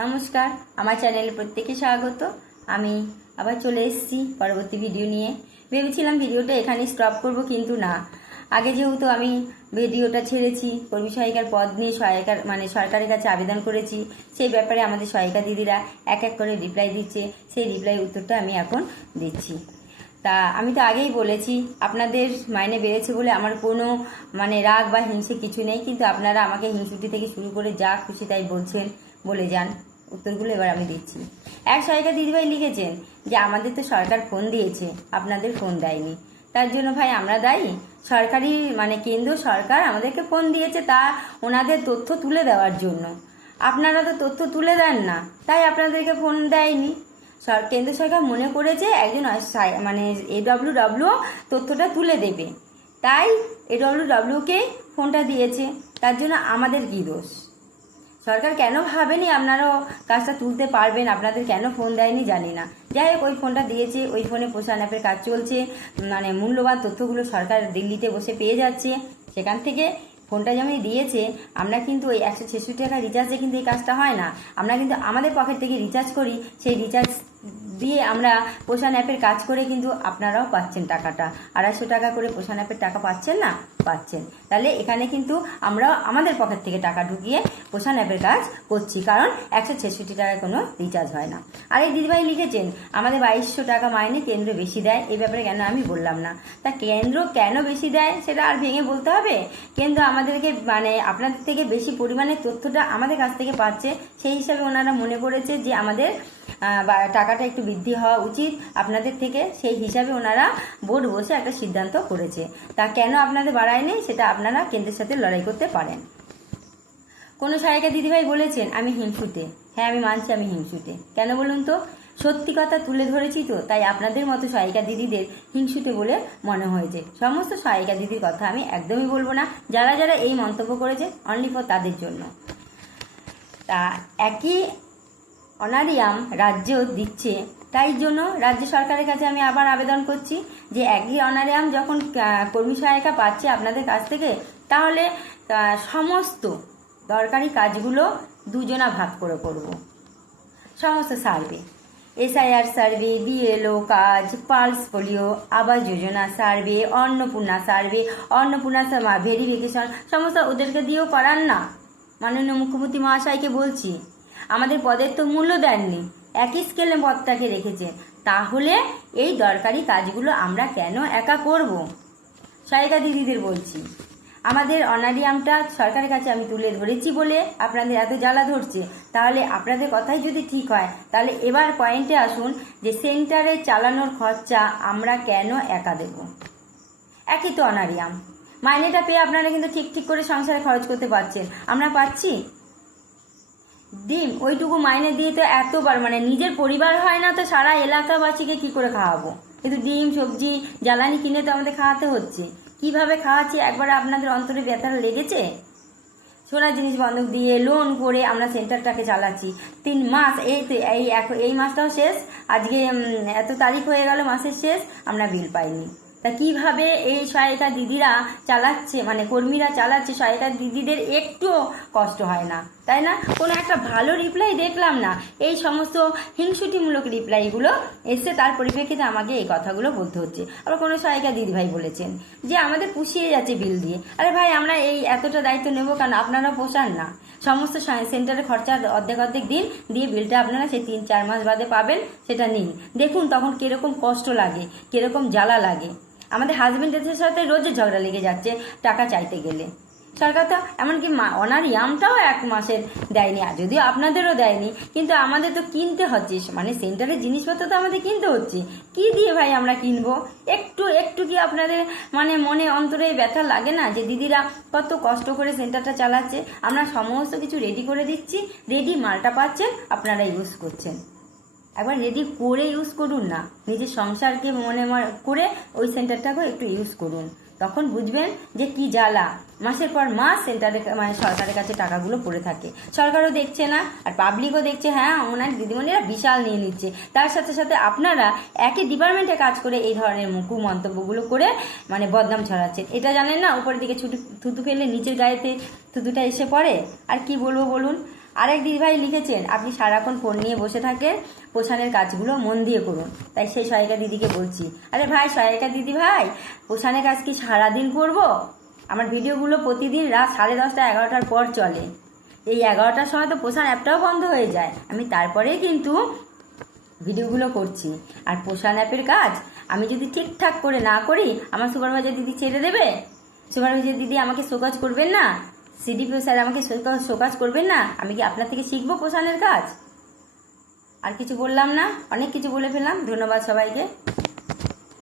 নমস্কার, আমার চ্যানেলে প্রত্যেকে স্বাগত। আমি আবার চলে এসেছি পরবর্তী ভিডিও নিয়ে। ভেবেছিলাম ভিডিওটা এখানে স্টপ করব, কিন্তু না। আগে যেহেতু আমি ভিডিওটা ছেড়েছি, কর্মী সহায়িকার পদ নিয়ে সরকারের কাছে আবেদন করেছি, সেই ব্যাপারে আমাদের সহায়িকা দিদিরা এক এক করে রিপ্লাই দিচ্ছে। সেই রিপ্লাই উত্তরটা আমি এখন দিচ্ছি। তা আমি তো আগেই বলেছি, আপনাদের মাইনে বেড়েছে বলে আমার কোনো রাগ বা হিংসে কিছু নেই, কিন্তু আপনারা আমাকে হিংসুটি থেকে শুরু করে যা খুশি তাই বলছেন, বলে যান। উত্তরগুলো এবার আমি দিচ্ছি। এক সহায়িকা দিদিভাই লিখেছেন যে আমাদের তো সরকার ফোন দিয়েছে, আপনাদের ফোন দেয়নি, তার জন্য ভাই আমরা দায়ী? সরকারি কেন্দ্র সরকার আমাদেরকে ফোন দিয়েছে, তা ওনাদের তথ্য তুলে দেওয়ার জন্য। আপনারা তো তথ্য তুলে দেন না, তাই আপনাদেরকে ফোন দেয়নি। কেন্দ্র সরকার মনে করেছে একজন AWW তথ্যটা তুলে দেবে, তাই AWWকে ফোনটা দিয়েছে। তার জন্য আমাদের কি দোষ? সরকার কেন ভাবেনি আপনারাও কাজটা তুলতে পারবেন, আপনাদের কেন ফোন দেয়নি জানি না। যাই হোক, ওই ফোনটা দিয়েছে, ওই ফোনে পোষণ অ্যাপের কাজ চলছে। মূল্যবান তথ্যগুলো সরকার দিল্লিতে বসে পেয়ে যাচ্ছে, সেখান থেকে ফোনটা যেমন দিয়েছে। আমরা কিন্তু ওই 166 টাকা রিচার্জে কিন্তু এই কাজটা হয় না। আমরা কিন্তু আমাদের পকেট থেকে রিচার্জ করি, সেই রিচার্জ দিয়ে আমরা পোষণ অ্যাপের কাজ করে কিন্তু আপনারাও পাচ্ছেন টাকাটা। 250 টাকা করে পোষণ অ্যাপের টাকা পাচ্ছেন না? পাচ্ছেন। তাহলে এখানে কিন্তু আমরা আমাদের পকেট থেকে টাকা ঢুকিয়ে পোষণ অ্যাপের কাজ করছি, কারণ 166 টাকায় কোনো রিচার্জ হয় না। আর এই দিদিভাই লিখেছেন আমাদের 2200 টাকা মাইনে কেন্দ্র বেশি দেয়, এই ব্যাপারে কেন আমি বললাম না। তা কেন্দ্র কেন বেশি দেয় সেটা আর ভেঙে বলতে হবে? কেন্দ্র আমাদেরকে আপনাদের থেকে বেশি পরিমাণে তথ্যটা আমাদের কাছ থেকে পাচ্ছে, সেই হিসাবে ওনারা মনে করেছে যে আমাদের টাকাটা একটু বৃদ্ধি হওয়া উচিত আপনাদের থেকে। সেই হিসাবে ওনারা বোর্ড বসে একটা সিদ্ধান্ত করেছে। তা কেন আপনাদের বাড়ায়নি সেটা আপনারা কেন্দ্রের সাথে লড়াই করতে পারেন। কোনো সহায়িকা দিদিভাই বলেছেন আমি হিংসুটে। হ্যাঁ, আমি মানছি আমি হিংসুটে। কেন বলুন তো? সত্যি কথা তুলে ধরেছি তো, তাই আপনাদের মতো সহায়িকা দিদিদের হিংসুটে বলে মনে হয়েছে। সমস্ত সহায়িকা দিদির কথা আমি একদমই বলবো না। যারা যারা এই মন্তব্য করেছে অনলি ফর তাদের জন্য। তা একই অনারিয়াম রাজ্য দিচ্ছে, তাই জন্য রাজ্য সরকারের কাছে আমি আবার আবেদন করছি যে একই অনারিয়াম যখন কর্মী সহায়িকা পাচ্ছে আপনাদের কাছ থেকে, তাহলে সমস্ত দরকারি কাজগুলো দুজনা ভাগ করে করব। সমস্ত সার্ভে, SIR সার্ভে, BLO কাজ, pulse polio, Awas Yojana survey, Annapurna verification, সমস্ত ওদেরকে দিয়েও করান না। মাননীয় মুখ্যমন্ত্রী মহাশয়কে বলছি, আমাদের পদের তো মূল্য দেননি, একই স্কেলে পদটাকে রেখেছেন, তাহলে এই দরকারি কাজগুলো আমরা কেন একা করব? সহায়িকা দিদিদের বলছি, আমাদের অনারিয়ামটা সরকারের কাছে আমি তুলে ধরেছি বলে আপনাদের এত জ্বালা ধরছে। তাহলে আপনাদের কথাই যদি ঠিক হয়, তাহলে এবার পয়েন্টে আসুন যে সেন্টারে চালানোর খরচা আমরা কেন একা দেব? একই তো অনারিয়াম, মাইনেটা পেয়ে আপনারা কিন্তু ঠিক ঠিক করে সংসারে খরচ করতে পারছেন, আমরা পাচ্ছি? ডিম ওইটুকু মাইনে দিয়ে তো এতবার নিজের পরিবার হয় না, তো সারা এলাকাবাসীকে কি করে খাওয়াবো? কিন্তু ডিম সবজি জ্বালানি কিনে তো আমাদের খাওয়াতে হচ্ছে। কিভাবে খাওয়াচ্ছি একবার আপনাদের অন্তরে ব্যথা লেগেছে? সোনার জিনিস বন্ধক দিয়ে লোন করে আমরা সেন্টারটাকে চালাচ্ছি 3 মাস। এই মাসটাও শেষ, আজকে এত তারিখ হয়ে গেল, মাসের শেষ, আমরা বিল পাইনি। তা কিভাবে এই সহায়িকা দিদিরা চালাচ্ছে, কর্মীরা চালাচ্ছে, সহায়িকা দিদিদের একটু কষ্ট হয় না, তাই না? কোনো একটা ভালো রিপ্লাই দেখলাম না। এই সমস্ত হিংসুটিমূলক রিপ্লাইগুলো এসে তার পরিপ্রেক্ষিতে আমাকে এই কথাগুলো বলতে হচ্ছে। আবার কোনো সহায়িকা দিদিভাই বলেছেন যে আমাদের পুষিয়ে যাচ্ছে বিল দিয়ে। আরে ভাই, আমরা এই এতটা দায়িত্ব নেব কারণ আপনারা পোষান না। সমস্ত সেন্টারে খরচা অর্ধেক দিন দিয়ে বিলটা আপনারা সেই 3-4 মাস বাদে পাবেন, সেটা নিন। দেখুন তখন কিরকম কষ্ট লাগে, কিরকম জ্বালা লাগে। আমাদের হাজবেন্ডের সাথে রোজ ঝগড়া লেগে যাচ্ছে টাকা চাইতে গেলে। সরকার তো এমনকি অনারিয়ামটাও 1 মাসের দেয়নি, আর যদিও আপনাদেরও দেয়নি, কিন্তু আমাদের তো কিনতে হচ্ছে। সেন্টারের জিনিসপত্র তো আমাদের কিনতে হচ্ছে। কি দিয়ে ভাই আমরা কিনবো? একটু কি আপনাদের মনে অন্তরে ব্যথা লাগে না যে দিদিরা কত কষ্ট করে সেন্টারটা চালাচ্ছে? আমরা সমস্ত কিছু রেডি করে দিচ্ছি, রেডি মালটা পাচ্ছেন, আপনারা ইউজ করছেন। একবার রেডি করে ইউজ করুন না, নিজের সংসারকে মনে করে ওই সেন্টারটাকেও একটু ইউজ করুন, তখন বুঝবেন যে কি জ্বালা। মাসের পর মাস সেন্টারে সরকারের কাছে টাকাগুলো পড়ে থাকে, সরকারও দেখছে না আর পাবলিকও দেখছে। হ্যাঁ, ওনার দিদিমণিরা বিশাল নিয়ে নিচ্ছে, তার সাথে সাথে আপনারা একই ডিপার্টমেন্টে কাজ করে এই ধরনের মুখু মন্তব্যগুলো করে বদনাম ছড়াচ্ছেন। এটা জানেন না উপরের দিকে থুতু ফেললে নিচের গায়েতে থুতুটা এসে পড়ে? আর কি বলবো বলুন? আরেক দিদিভাই লিখেছেন আপনি সারাক্ষণ ফোন নিয়ে বসে থাকেন, পোষানের কাজগুলো মন দিয়ে করুন। তাই সেই সহায়িকা দিদিকে বলছি, আরে ভাই সহায়িকা দিদি ভাই, পোষানের কাজ কি সারাদিন করব? আমার ভিডিওগুলো প্রতিদিন রাত 10:30 11টার পর চলে। এই 11টার সময় তো পোষান অ্যাপটাও বন্ধ হয়ে যায়, আমি তারপরেই কিন্তু ভিডিওগুলো করছি। আর পোষান অ্যাপের কাজ আমি যদি ঠিকঠাক করে না করি, আমার সুপারভাইজার দিদি ছেড়ে দেবে? সুপারভাইজার দিদি আমাকে শোকাজ করবেন না? সিডিপিও স্যার আমাকে শোকাজ করবেন না? আমি কি আপনার থেকে শিখবো পোষানের কাজ? আর কিছু বললাম না, অনেক কিছু বলে ফেললাম। ধন্যবাদ সবাইকে।